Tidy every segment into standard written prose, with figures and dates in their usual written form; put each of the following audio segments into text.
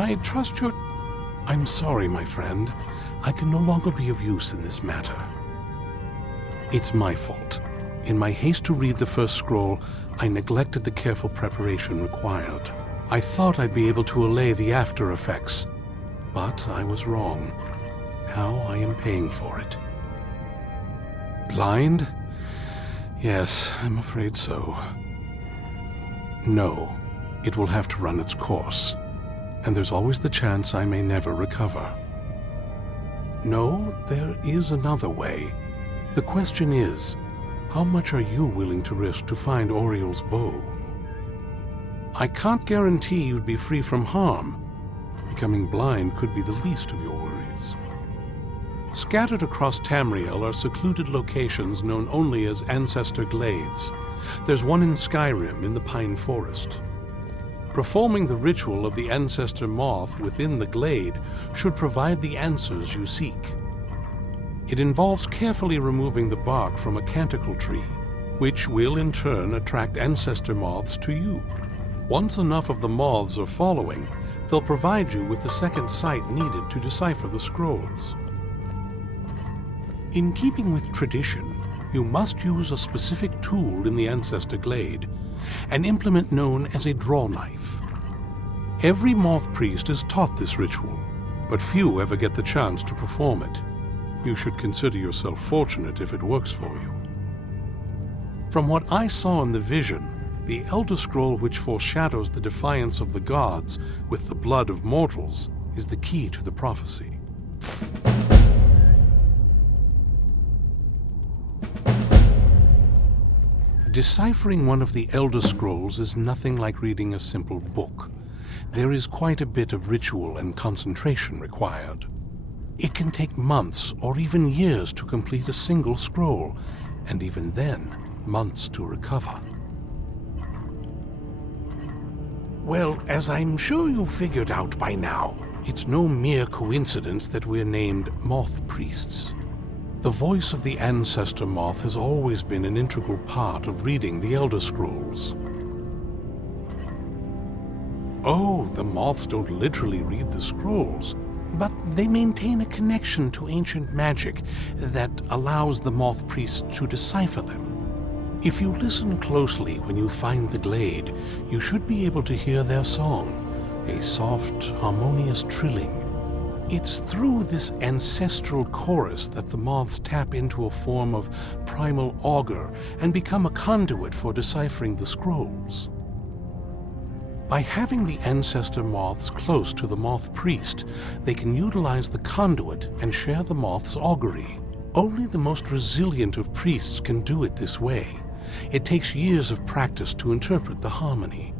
I trust your... I'm sorry, my friend. I can no longer be of use in this matter. It's my fault. In my haste to read the first scroll, I neglected the careful preparation required. I thought I'd be able to allay the after effects, but I was wrong. Now I am paying for it. Blind? Yes, I'm afraid so. No, it will have to run its course, and there's always the chance I may never recover. No, there is another way. The question is, how much are you willing to risk to find Oriel's bow? I can't guarantee you'd be free from harm. Becoming blind could be the least of your worries. Scattered across Tamriel are secluded locations known only as Ancestor Glades. There's one in Skyrim in the Pine Forest. Performing the ritual of the Ancestor Moth within the glade should provide the answers you seek. It involves carefully removing the bark from a canticle tree, which will in turn attract Ancestor Moths to you. Once enough of the moths are following, they'll provide you with the second sight needed to decipher the scrolls. In keeping with tradition, you must use a specific tool in the Ancestor Glade, an implement known as a draw knife. Every moth priest is taught this ritual, but few ever get the chance to perform it. You should consider yourself fortunate if it works for you. From what I saw in the vision, the Elder Scroll which foreshadows the defiance of the gods with the blood of mortals is the key to the prophecy. Deciphering one of the Elder Scrolls is nothing like reading a simple book. There is quite a bit of ritual and concentration required. It can take months or even years to complete a single scroll, and even then, months to recover. Well, as I'm sure you've figured out by now, it's no mere coincidence that we're named Moth Priests. The voice of the Ancestor Moth has always been an integral part of reading the Elder Scrolls. Oh, the moths don't literally read the scrolls, but they maintain a connection to ancient magic that allows the Moth Priests to decipher them. If you listen closely when you find the glade, you should be able to hear their song, a soft, harmonious trilling. It's through this ancestral chorus that the moths tap into a form of primal augur and become a conduit for deciphering the scrolls. By having the ancestor moths close to the moth priest, they can utilize the conduit and share the moth's augury. Only the most resilient of priests can do it this way. It takes years of practice to interpret the harmony.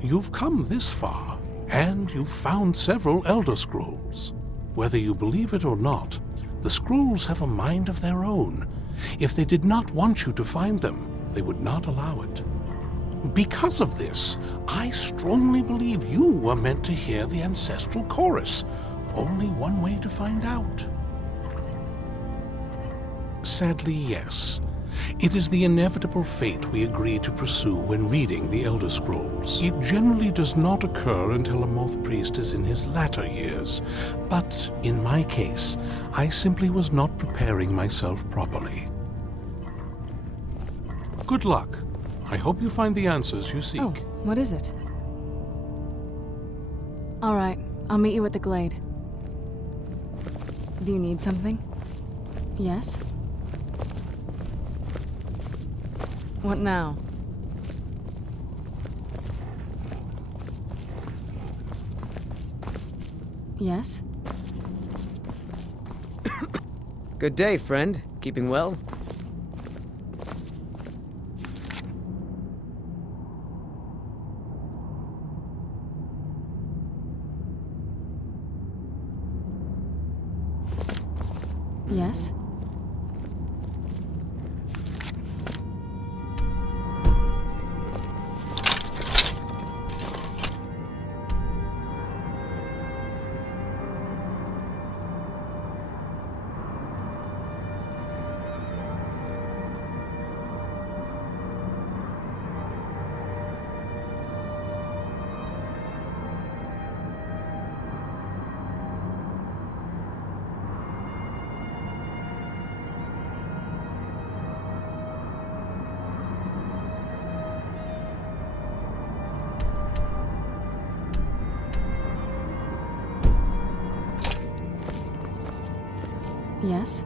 You've come this far, and you've found several Elder Scrolls. Whether you believe it or not, the scrolls have a mind of their own. If they did not want you to find them, they would not allow it. Because of this, I strongly believe you were meant to hear the ancestral chorus. Only one way to find out. Sadly, yes. It is the inevitable fate we agree to pursue when reading the Elder Scrolls. It generally does not occur until a moth priest is in his latter years, but in my case, I simply was not preparing myself properly. Good luck. I hope you find the answers you seek. Oh, what is it? All right, I'll meet you at the glade. Do you need something? Yes? What now? Yes? Good day, friend. Keeping well? Yes? Yes?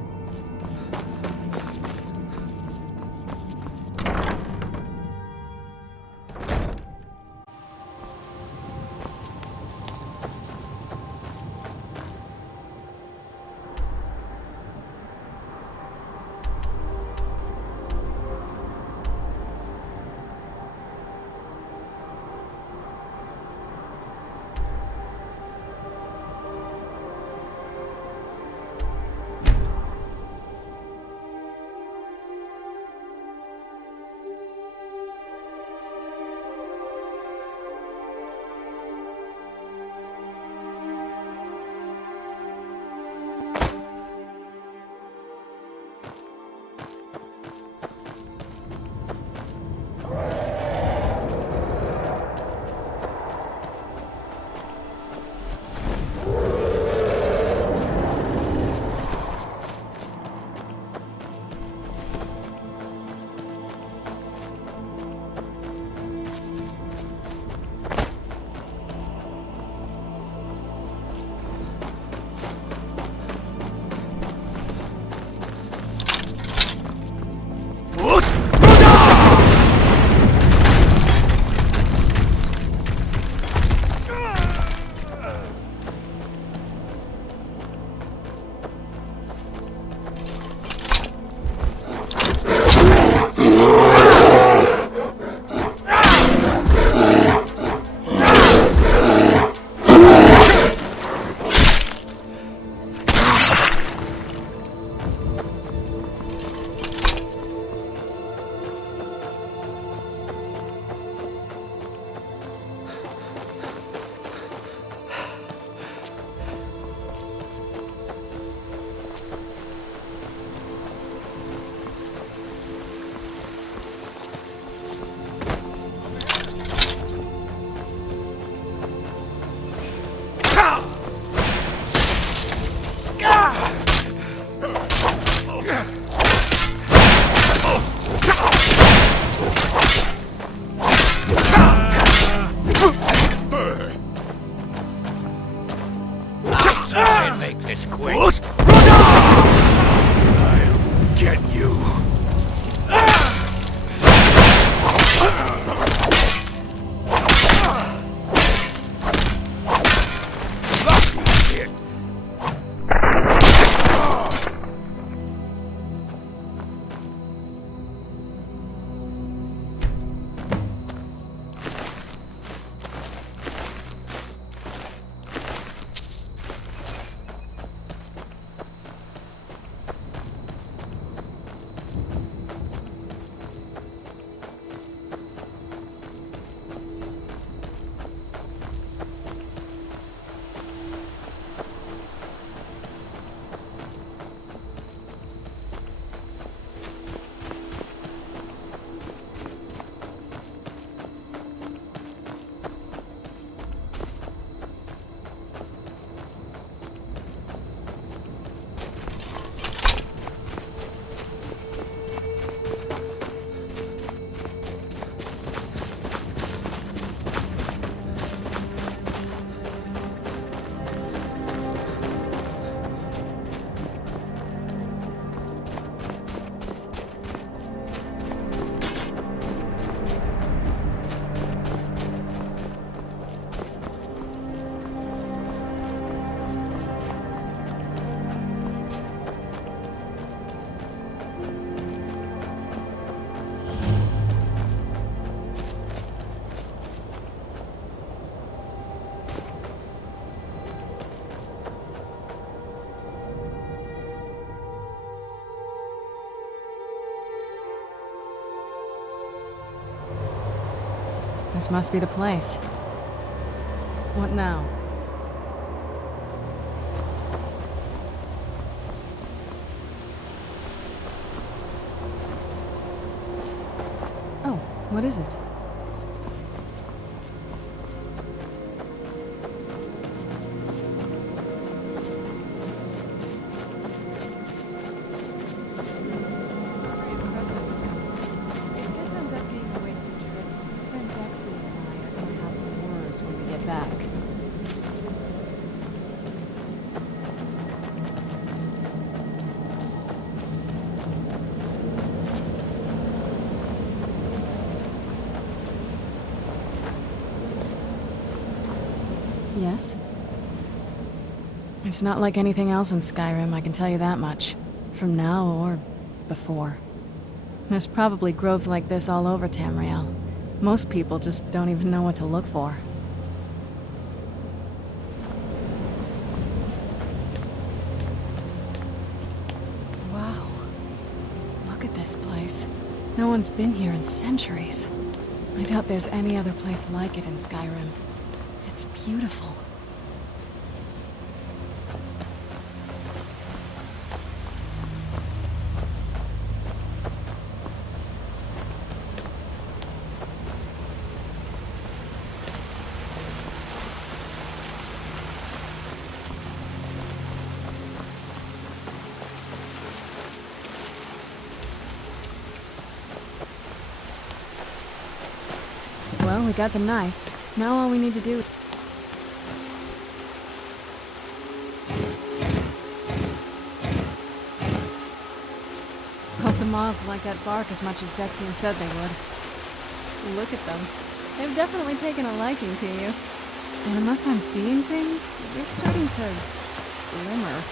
this quick. I'll get you. This must be the place. What now? Oh, what is it? It's not like anything else in Skyrim, I can tell you that much. From now or before. There's probably groves like this all over Tamriel. Most people just don't even know what to look for. Wow. Look at this place. No one's been here in centuries. I doubt there's any other place like it in Skyrim. It's beautiful. Well, we got the knife. Now all we need to do... Hope the moths like that bark as much as Dexian said they would. Look at them. They've definitely taken a liking to you. And unless I'm seeing things, you're starting to... glimmer.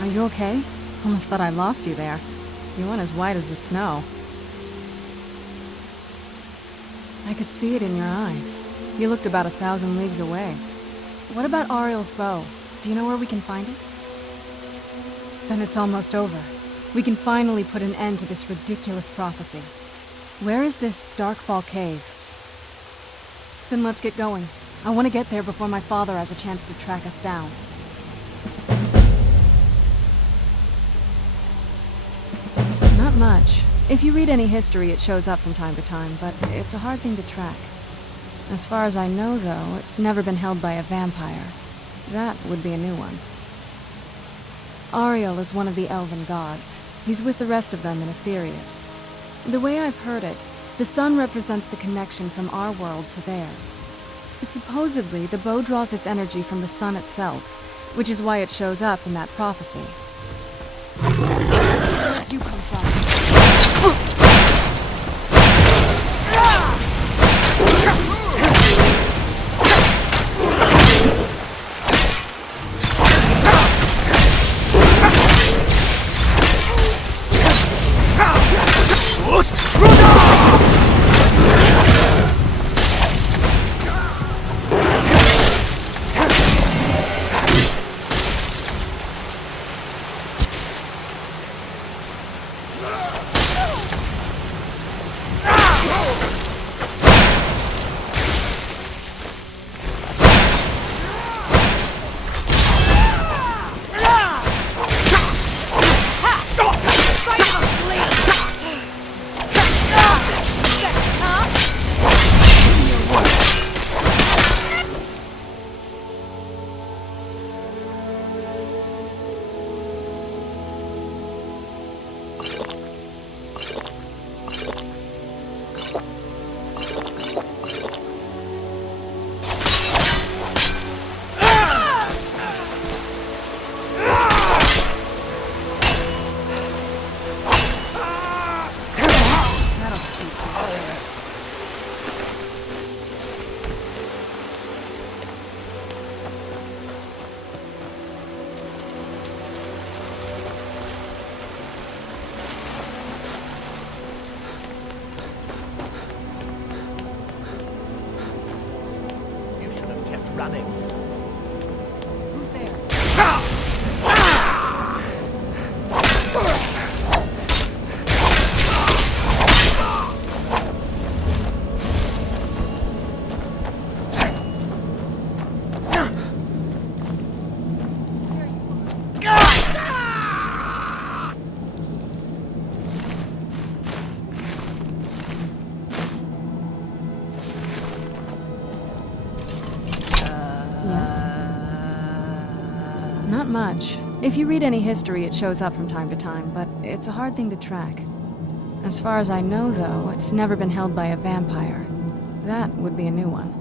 Are you okay? Almost thought I lost you there. You went as white as the snow. I could see it in your eyes. You looked about 1,000 leagues away. What about Ariel's bow? Do you know where we can find it? Then it's almost over. We can finally put an end to this ridiculous prophecy. Where is this Darkfall cave? Then let's get going. I want to get there before my father has a chance to track us down. Not much. If you read any history, it shows up from time to time, but it's a hard thing to track. As far as I know, though, it's never been held by a vampire. That would be a new one. Ariel is one of the elven gods. He's with the rest of them in Aetherius. The way I've heard it, the sun represents the connection from our world to theirs. Supposedly, the bow draws its energy from the sun itself, which is why it shows up in that prophecy. Where did you come from? You should have kept running. Who's there? Yes? Not much. If you read any history, it shows up from time to time, but it's a hard thing to track. As far as I know, though, it's never been held by a vampire. That would be a new one.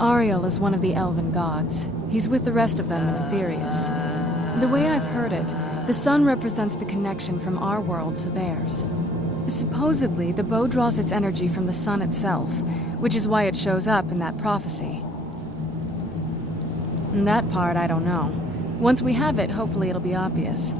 Ariel is one of the elven gods. He's with the rest of them in Aetherius. The way I've heard it, the sun represents the connection from our world to theirs. Supposedly, the bow draws its energy from the sun itself, which is why it shows up in that prophecy. And that part, I don't know. Once we have it, hopefully it'll be obvious.